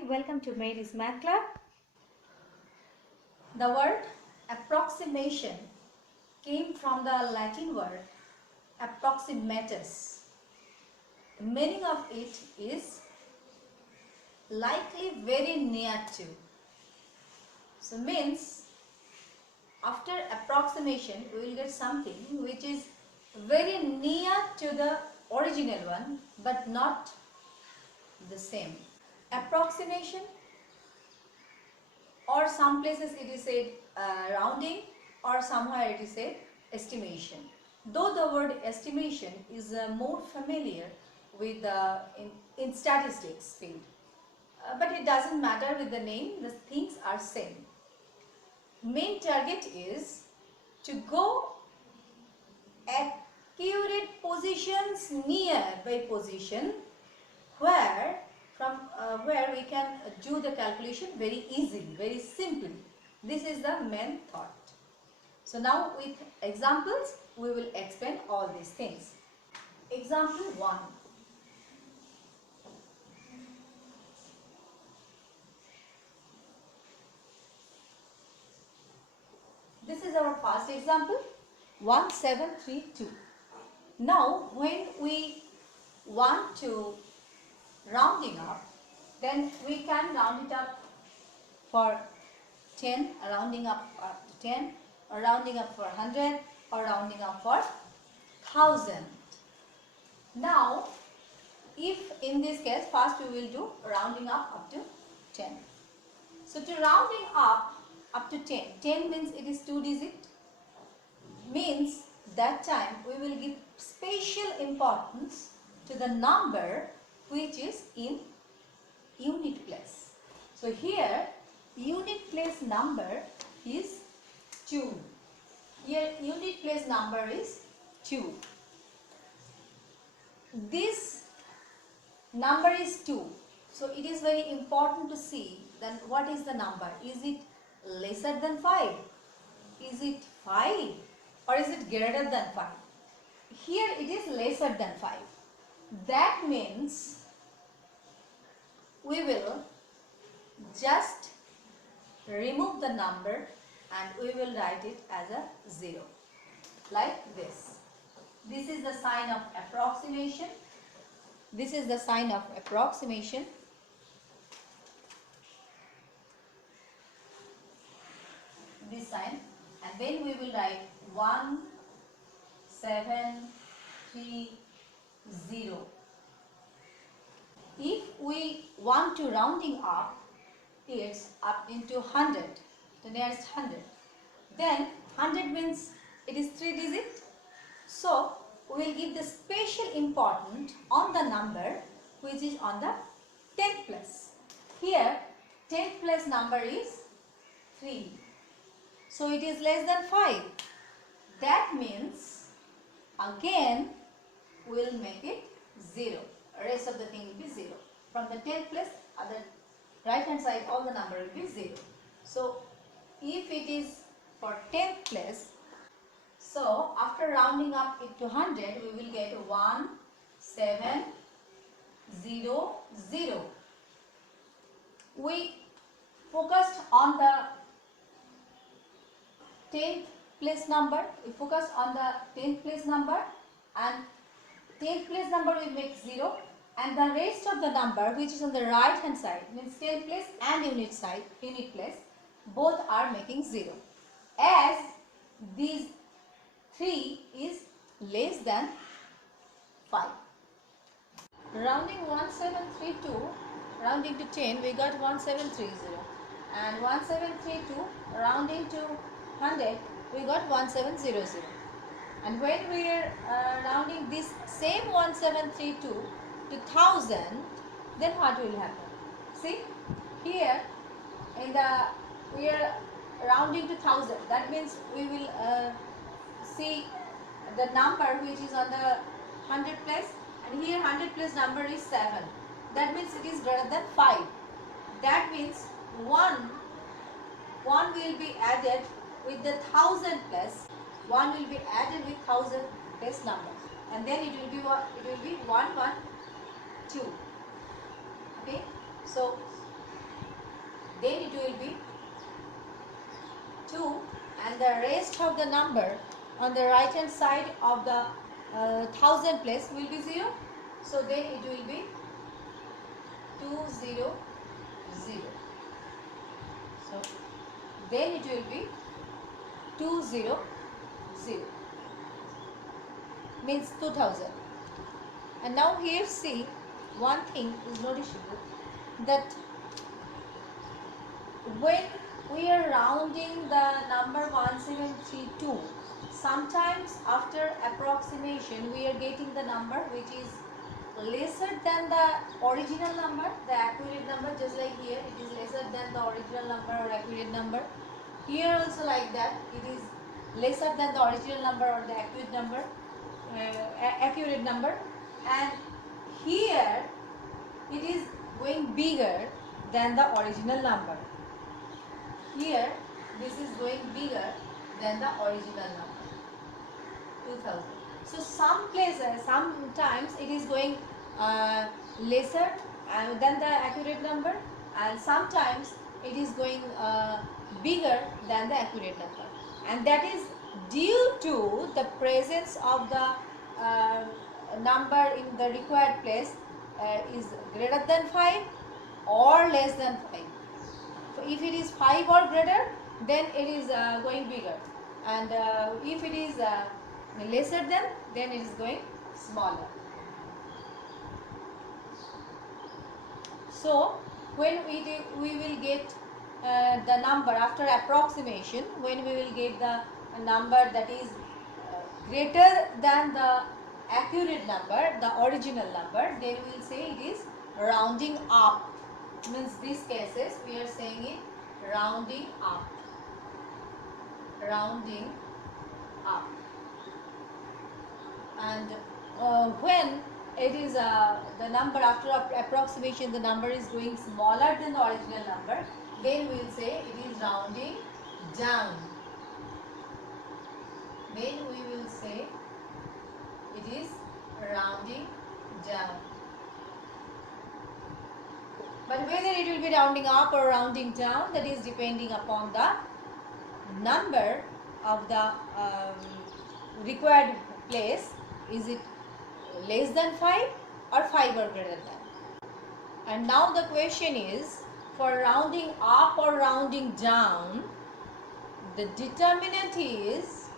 Hi, welcome to Mary's Math Club. The word approximation came from the Latin word approximatus. The meaning of it is likely very near to. So means after approximation we will get something which is very near to the original one but not the same. Approximation, or some places it is said rounding, or somewhere it is said estimation. Though the word estimation is more familiar with in statistics field, but it doesn't matter with the name, the things are same. Main target is to go accurate positions near by position where where we can do the calculation very easily, very simply. This is the main thought. So now with examples we will explain all these things. Example 1. This is our first example, 1732. Now when we want to rounding up, then we can round it up for 10, rounding up to 10, or rounding up for 100, or rounding up for 1000. Now if in this case first we will do rounding up to 10. So to rounding up to 10, 10 means it is 2 digit, means that time we will give special importance to the number which is in unit place. So here unit place number is 2. Here unit place number is 2. This number is 2. So it is very important to see then what is the number. Is it lesser than 5? Is it 5? Or is it greater than 5? Here it is lesser than 5. That means we will just remove the number and we will write it as a 0, like this. This is the sign of approximation. This is the sign of approximation. This sign, and then we will write 1, 7, 3, 0. If we want to rounding up it up into 100, the nearest 100, then 100 means it is 3 digit. So we will give the special importance on the number which is on the 10th place. Here 10th place number is 3. So it is less than 5. That means again we will make it 0. Rest of the thing will be 0. From the 10th place, other right hand side all the number will be 0. So if it is for 10th place, so after rounding up it to 100 we will get 1, 7, 0, 0. We focused on the 10th place number. We focus on the 10th place number, and 10th place number we make 0, and the rest of the number which is on the right hand side, means 10th place and unit place, both are making 0, as these 3 is less than 5. Rounding 1732, rounding to 10 we got 1730, and 1732 rounding to 100 we got 1700. And when we are rounding this same 1732 to 1000, then what will happen? See, here in the we are rounding to 1000. That means we will see the number which is on the 100 place, and here 100 place number is 7. That means it is greater than 5. That means 1 will be added with the 1000 place. 1 will be added with 1000 place number, and then it will be what? It will be 1, 1, 2. Okay, so then it will be 2, and the rest of the number on the right hand side of the thousand place will be 0. So then it will be 200. So then it will be 200, means 2000. And now here see, one thing is noticeable, that when we are rounding the number 1732, sometimes after approximation we are getting the number which is lesser than the original number, the accurate number. Just like here, it is lesser than the original number or accurate number. Here also like that, it is lesser than the original number or the accurate number, and here it is going bigger than the original number. Here this is going bigger than the original number, 2000. So some places, sometimes it is going lesser than the accurate number, and sometimes it is going bigger than the accurate number, and that is due to the presence of the number in the required place is greater than 5 or less than 5. So if it is 5 or greater, then it is going bigger, and if it is lesser than, then it is going smaller. So when we will get the number after approximation, when we will get the number that is greater than the accurate number, the original number, then we will say it is rounding up. Means these cases we are saying it rounding up, rounding up. And when it is the number after approximation, the number is going smaller than the original number, then we will say it is rounding down. Then we will say it is rounding down. But whether it will be rounding up or rounding down, that is depending upon the number of the required place. Is it less than 5 or 5 or greater than? And now the question is, for rounding up or rounding down, the determinant is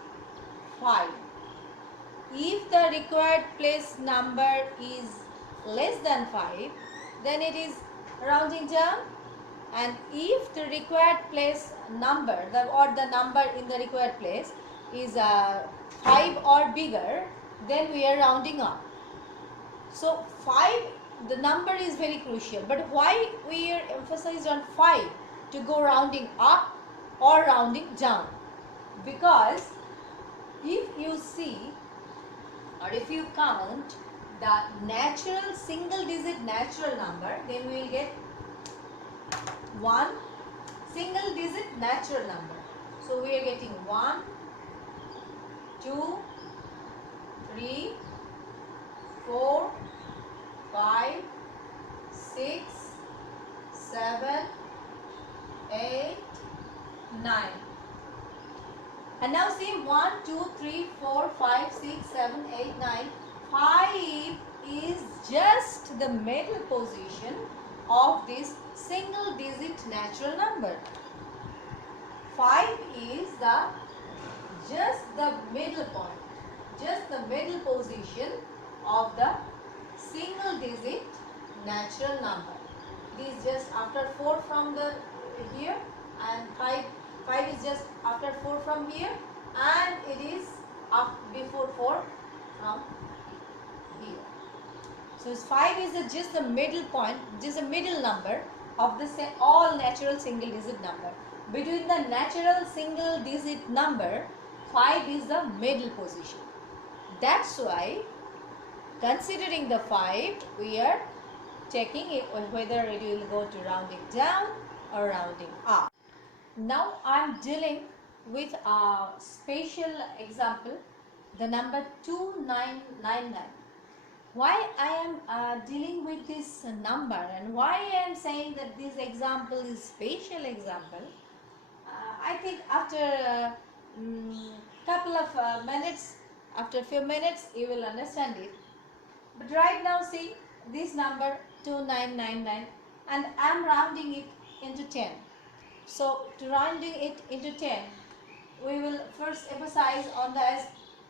5. If the required place number is less than 5, then it is rounding down, and if the required place number or the number in the required place is 5 or bigger, then we are rounding up. So 5, the number is very crucial, but why we are emphasized on 5 to go rounding up or rounding down? Because if you see or if you count the natural single digit natural number, then we will get one single digit natural number. So we are getting 1, 2, 3, 4, 5, 6, 7, 8, 9. And now see 1, 2, 3, 4, 5, 6, 7, 8, 9. 5 is just the middle position of this single digit natural number. 5 is just the middle point, just the middle position of the single digit natural number. It is just after 4 from the here, and 5 is just after 4 from here, and it is up before 4 from here. So 5 is just the middle point, just the middle number of the all natural single digit number. Between the natural single digit number, 5 is the middle position. That's why, considering the 5, we are checking it whether it will go to rounding down or rounding up. Now I am dealing with a special example, the number 2999. why I am dealing with this number and why I am saying that this example is special example. I think after couple of minutes, after few minutes, you will understand it. But right now, see this number 2999, and I am rounding it into 10. So to rounding it into 10, we will first emphasize on the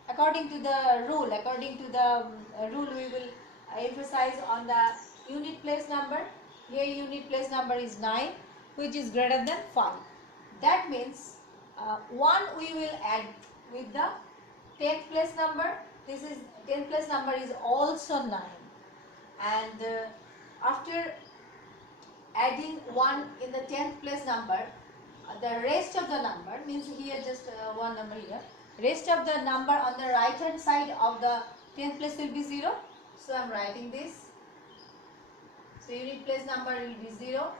according to the rule. According to the rule, we will emphasize on the unit place number. Here unit place number is 9, which is greater than 5. That means 1 we will add with the 10th place number. This is 10th place number is also 9, and after adding 1 in the 10th place number, the rest of the number means here just one number here, rest of the number on the right hand side of the 10th place will be 0. So I am writing this. So unit place number will be 0,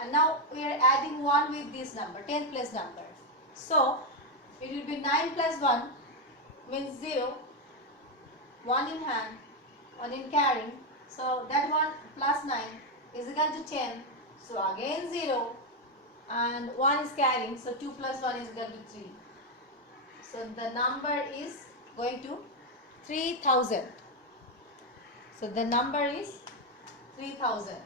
and now we are adding 1 with this number, 10th place number. So it will be 9 plus 1 means 0, 1 in hand, 1 in carrying. So that one plus 9 is equal to 10. So again 0, and 1 is carrying. So 2 plus 1 is equal to 3. So the number is going to 3000. So the number is 3000.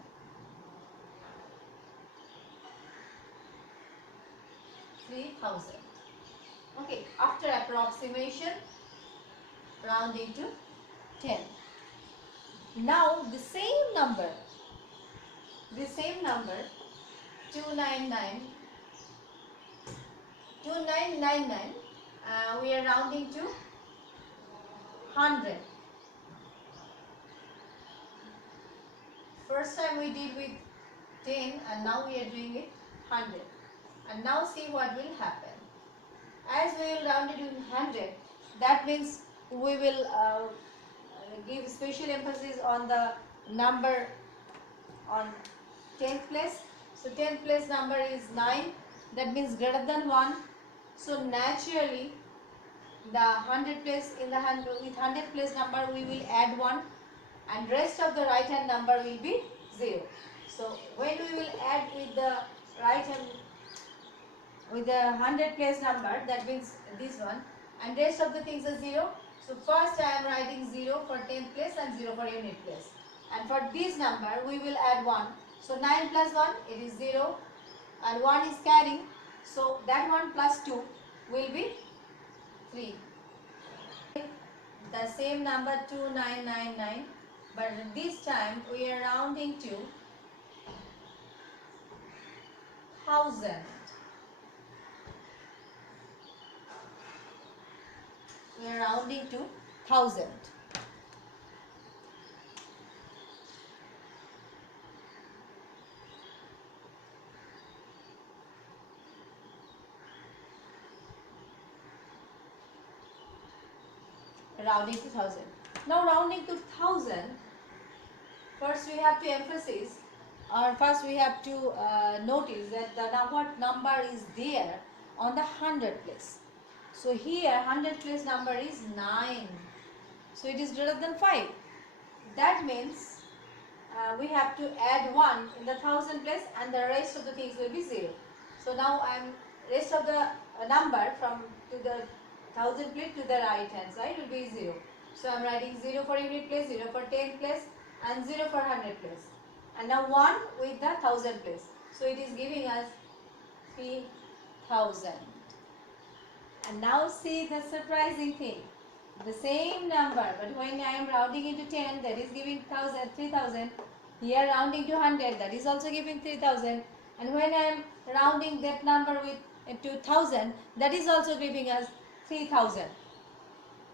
Okay, after approximation, rounding to 10. Now the same number 2999, we are rounding to 100. First time we did with 10, and now we are doing it 100. And now see what will happen. As we will round it to 100, that means we will give special emphasis on the number on 10th place. So 10th place number is 9, that means greater than 1. So naturally the 100 place in the with 100 place number we will add 1, and rest of the right hand number will be 0. So when we will add with the right hand with the 100 place number, that means this one, and rest of the things are 0. So first I am writing 0 for 10th place and 0 for unit place, and for this number we will add 1. So 9 plus 1, it is 0, and 1 is carrying, so that 1 plus 2 will be 3. The same number 2999, but this time we are rounding to 1000. We are rounding to 1000. Rounding to 1000. Now rounding to 1000, first we have to emphasize, or first we have to notice that what number is there on the 100 place. So here 100 place number is 9. So it is greater than 5. That means we have to add 1 in the 1000 place, and the rest of the things will be 0. So now rest of the number from to the 1000 place to the right hand side will be 0. So I am writing 0 for unit place, 0 for 10th place, and 0 for 100 place. And now 1 with the 1000 place. So it is giving us 3000. And now see the surprising thing. The same number, but when I am rounding into 10, that is giving 3000. Here rounding to 100, that is also giving 3000. And when I am rounding that number to 1000, that is also giving us 3000.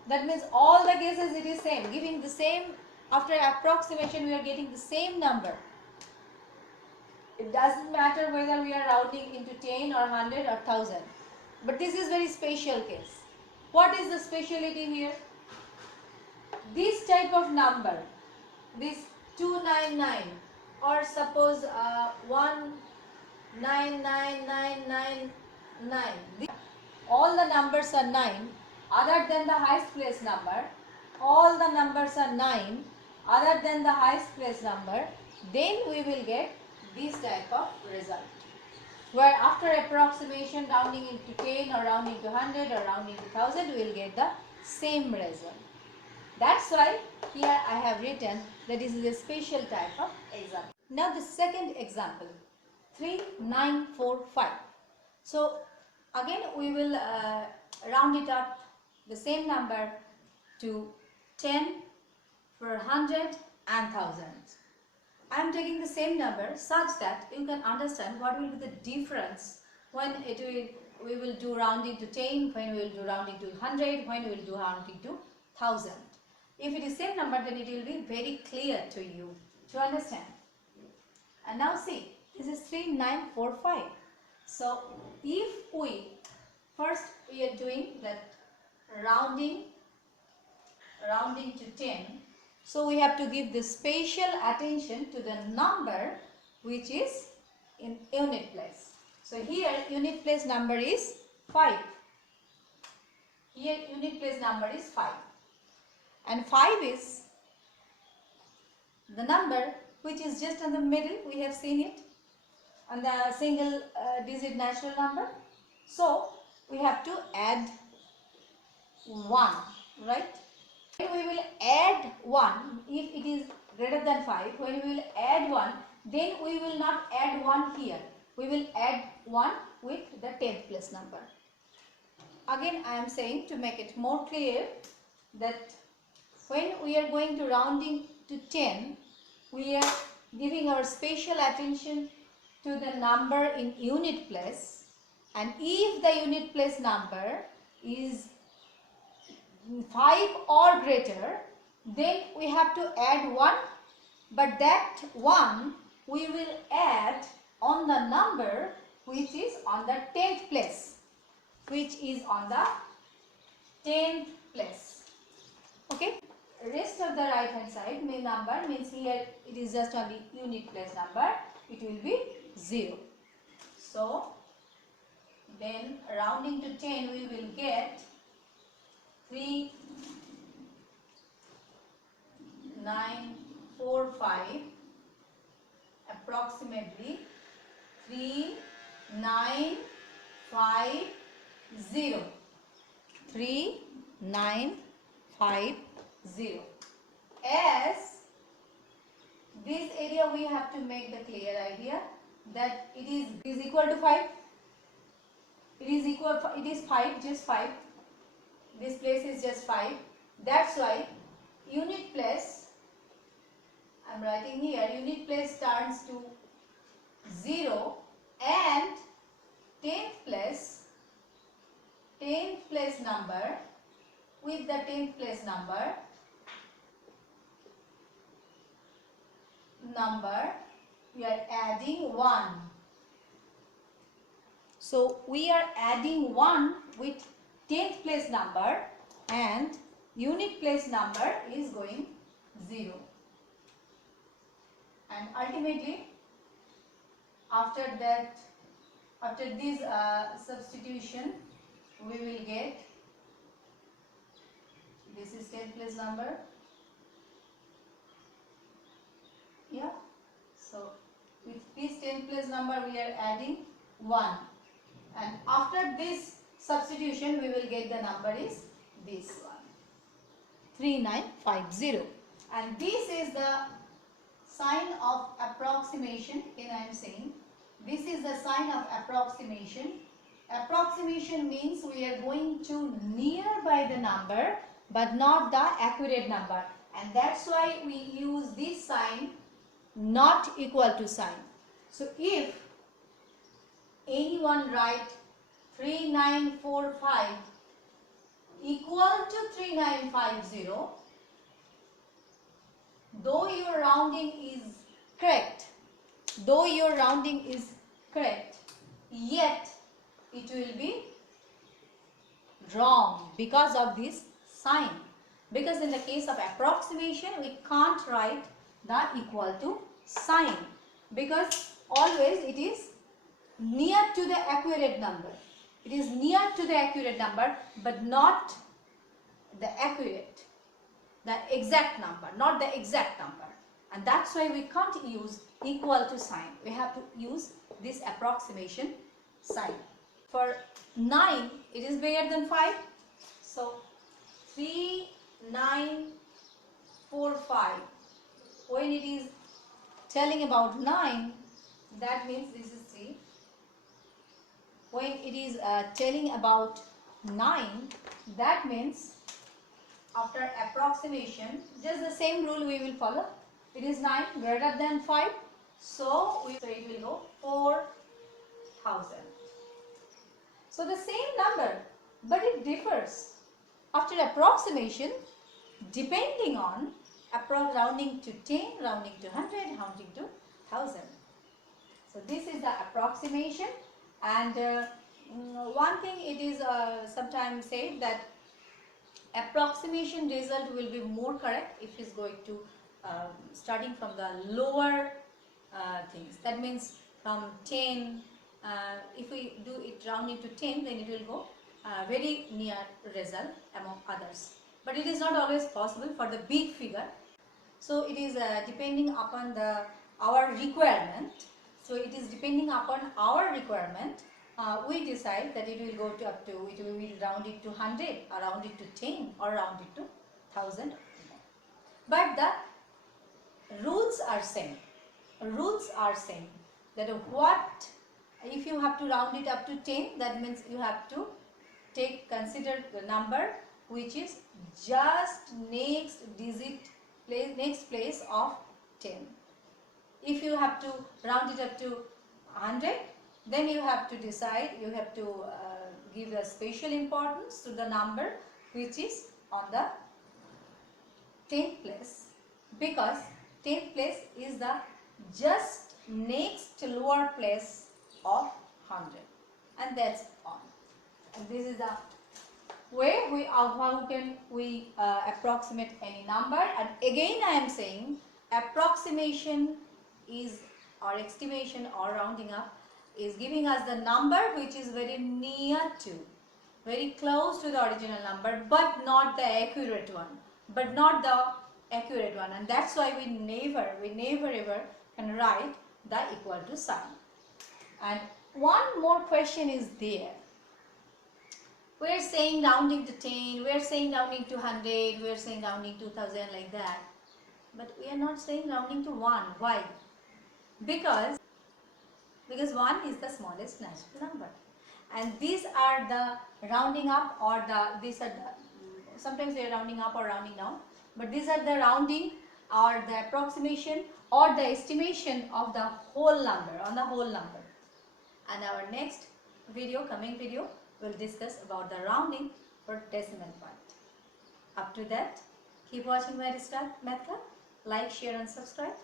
That means all the cases it is same, giving the same. After approximation we are getting the same number. It doesn't matter whether we are rounding into 10 or 100 or 1000. But this is very special case. What is the speciality here? This type of number, this 299, or suppose 199999, all the numbers are 9 other than the highest place number. all the numbers are 9 other than the highest place number, then we will get this type of result, where after approximation rounding into 10 or rounding to 100 or rounding to 1000 we will get the same result. That's why here I have written that this is a special type of example. Now the second example, 3945. So again we will round it up the same number to 10 for 100 and 1000. I am taking the same number such that you can understand what will be the difference when we will do rounding to 10, when we will do rounding to 100, when we will do rounding to 1000. If it is same number, then it will be very clear to you to understand. And now see, this is 3945. So if we are doing that rounding to 10, so we have to give the special attention to the number which is in unit place. So here unit place number is 5. Here unit place number is 5. And 5 is the number which is just in the middle. We have seen it on the single digit natural number. So we have to add 1, right? We will add 1 if it is greater than 5. When we will add 1, then we will not add 1 here. We will add 1 with the 10th place number. Again I am saying to make it more clear that when we are going to rounding to 10, we are giving our special attention to the number in unit place, and if the unit place number is 5 or greater, then we have to add 1, but that 1 we will add on the number which is on the 10th place, which is on the 10th place. Okay, rest of the right hand side number means here it is just only unit place number, it will be 0. So then rounding to 10 we will get 3945, approximately 3950. 3950. As this area we have to make the clear idea that it is equal to 5. It is 5, just 5. This place is just 5. That's why unit place, I am writing here, unit place turns to 0, and 10th place number, with the 10th place number we are adding 1. So we are adding 1 with 10th place number, and unit place number is going 0. And ultimately after this substitution we will get, this is 10th place number, yeah. So with this 10th place number we are adding 1, and after this substitution we will get the number is this one, 3950. And this is the sign of approximation. Again I am saying this is the sign of approximation. Approximation means we are going to nearby the number but not the accurate number, and that's why we use this sign, not equal to sign. So if anyone write 3945 equal to 3950, though your rounding is correct, yet it will be wrong because of this sign. Because in the case of approximation we can't write the equal to sign, because always it is near to the accurate number. It is near to the accurate number but not the accurate. the exact number, not the exact number. And that's why we can't use equal to sign. We have to use this approximation sign. For 9, it is bigger than 5. So 3, 9, 4, 5. When it is telling about 9, that means this is 3. When it is telling about 9, that means after approximation, just the same rule we will follow. It is 9 greater than 5, so it will go 4,000. So the same number, but it differs after approximation depending on rounding to 10, rounding to 100, rounding to 1000. So this is the approximation, and one thing it is sometimes said that approximation result will be more correct if it's going to starting from the lower things. That means from 10, if we do it rounding to 10, then it will go very near result among others. But it is not always possible for the big figure. So it is depending upon our requirement. So it is depending upon our requirement. We decide that it will go to up to, it will round it to 100 or round it to 10 or round it to 1000. But the rules are same. Rules are same. That what, if you have to round it up to 10, that means you have to consider the number which is just next digit, next place of 10. If you have to round it up to 100, then you have to decide, you have to give a special importance to the number which is on the 10th place, because 10th place is the just next lower place of 100, and that's on. And this is the way we how can we approximate any number. And again I am saying approximation is, or estimation or rounding up, is giving us the number which is very near to, very close to the original number, but not the accurate one, and that's why we never ever can write the equal to sign. And one more question is there. We are saying rounding to 10, we are saying rounding to 100, we are saying rounding to 1000, like that, but we are not saying rounding to 1. Why? Because 1 is the smallest natural number, and these are the rounding up, or these are the, sometimes we are rounding up or rounding down, but these are the rounding or the approximation or the estimation of the whole number, on the whole number. And our next video, coming video, will discuss about the rounding for decimal point. Up to that, keep watching MathClub. Like, share and subscribe.